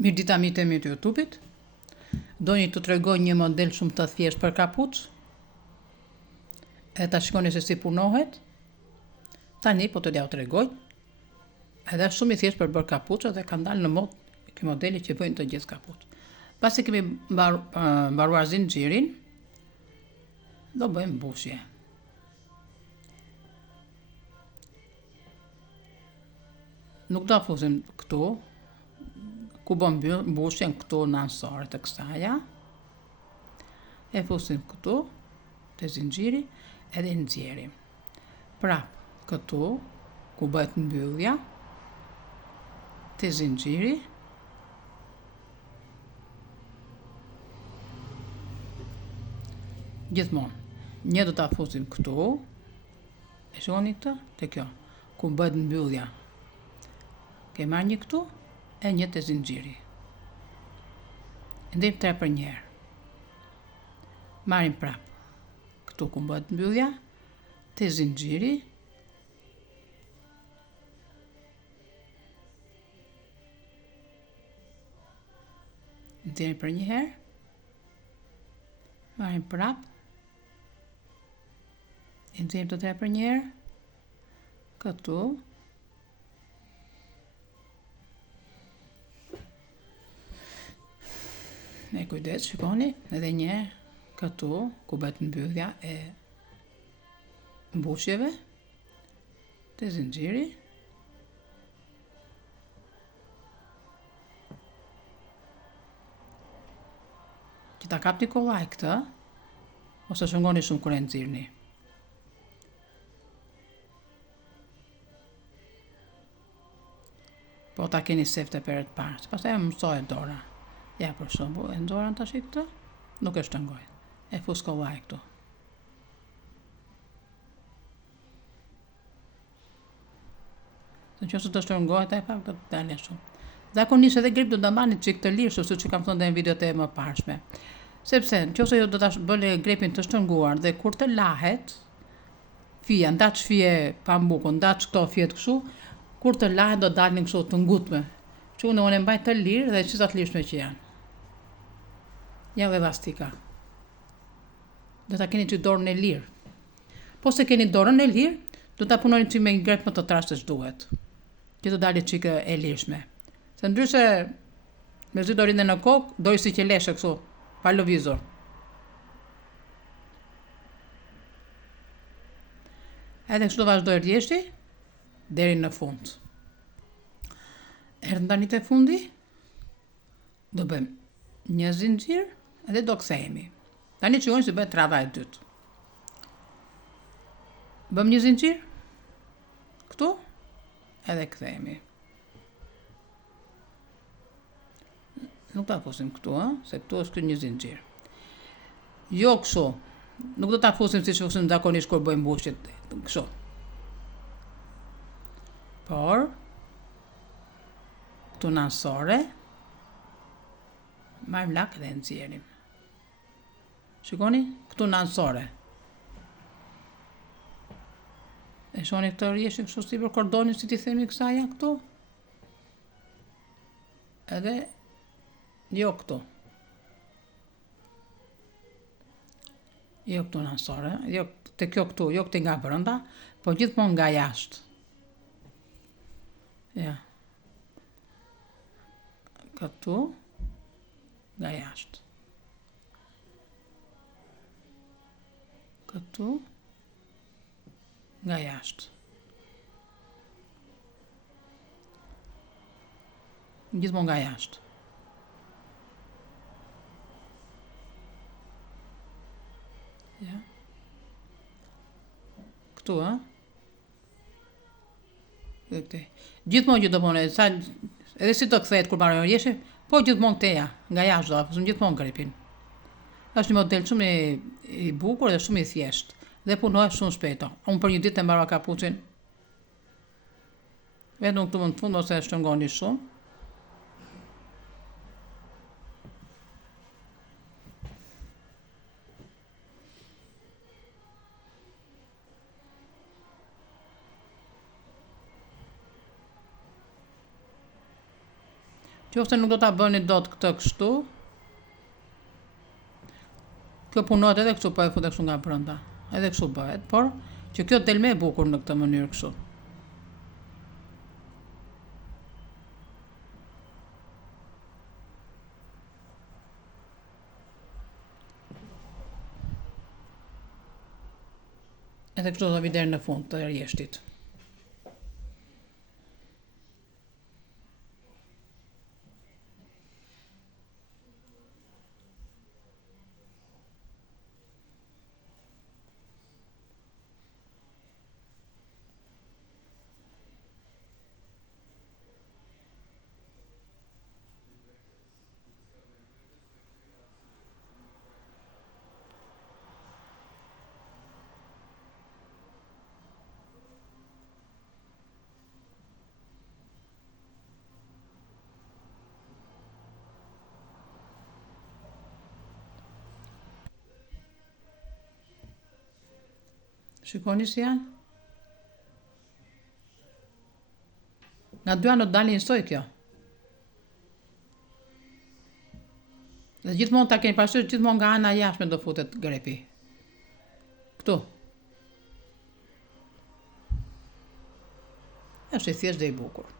Mirë dita mi të YouTube-it. Doni të tregoj një model shumë të thjesht për kapuç. E ta shikoni se si punohet. Tani po të ja u tregoj. Edhe është shumë i thjesht për bërë kapuç dhe ka dalë në modë ky modeli që bëjnë të gjithë kapuç. Pasi kemi mbaruar zinxhirin, do bëjmë mbushje. Nuk do fusim këtu, ku bëm mbushjen këtu në ansore të kësaja, e fusim këtu, të zinxhiri, edhe nxjerrim. Prap këtu, ku bëhet mbyllja, të zinxhiri, gjithmonë. Një do ta fusim këtu, e shikoni këtë, te kjo, ku bëhet mbyllja. Ke marrë një këtu, e një të zinxhiri. Ndejmë 3 për njerë. Marrim prap. Këtu ku bëhet mbyllja, të zinxhiri. Ndejmë për një herë. Marrim prap. Ndejmë të 3 për njerë. Këtu. Me kujdes, shikoni, edhe një këtu, ku bëhet mbyllja e mbushjeve, të zinxhiri, që ta kapni kollaj këtë, ose shëngoni shumë kur e nxirrni. Po ta keni sefte për të parë, pastaj mësohet dora. Ja, për shembull, e nxorën tash këtë, nuk e shtrëngoj. E fus kollaj këtu. Nëse të shtrëngohet ai pak do të dalë shumë. Zakonisht edhe grip do ta mbani çik të lirë, siç që kam thënë në videot e mëparshme. Sepse nëse ju do ta bëni grepin të shtrënguar dhe kur të lahet, fija, ndaç fije pambukun, ndaç këto fije kështu, kur të lahet do dalin kështu të ngutme. Që unë e mbaj të lirë dhe çisa të lirshme që janë. Ja dhe elastika. Do ta keni që dorën e lirë. Po se keni dorën e lirë, do ta punoni që me një grep më të trashtë që duhet. Që të dalë çike e lirshme. Se ndryshe me zi dorinë në kokë, do i si që leshe kështu, pa lëvizur. Edhe kështu vazhdoj rjeshti deri në fund. Erdhëm tani te fundi, do bëjmë një zinxhir edhe do kthehemi. Tani çojmë se bëhet radha e dytë. Bëm një zinxhir këtu edhe kthehemi. Nuk ta fusim këtu, se këtu është një zinxhir. Jo kështu. Nuk do ta fusim siç fusim zakonisht kur bëjmë mbushjet kështu. Por këtu në ansore, marrim lak dhe nxjerrim. Shikoni, këtu në ansore. E shoni këtë rjeshin kështu si për kordonin, si ti themi kësaja këtu. Edhe jo këtu. Jo këtu në ansore, jo te kjo këtu, jo këtu nga brenda, po gjithmonë nga jashtë. Ja. Këtu, nga jashtë. Këtu, nga jashtë. Gjithmonë nga jashtë. Ja. Këtu, Gjithmonë që do bëne, edhe si do kthehet kur marrë rjeshe, po gjithmonë këteja, nga jashtë do, fusim gjithmonë grepin. Është një model shumë i bukur dhe shumë i thjeshtë dhe punohet shumë shpejto. Unë për një ditë e mbarova kapuçin. Vetëm këtu në fund ose e shtrëngoni shumë. Qofse nuk do ta bëni dot këtë kështu, kjo punohet edhe kështu, po e futet kështu nga brenda. Edhe kështu bëhet, por që kjo del më e bukur në këtë mënyrë kështu. Edhe kështu do vi deri në fund të rjeshtit. Shikoni si janë? Nga dy anë do të dalin njësoj kjo. Dhe gjithmonë ta keni parasysh, gjithmonë nga ana jashtme do futet grepi. Këtu. Është i thjeshtë dhe i bukur.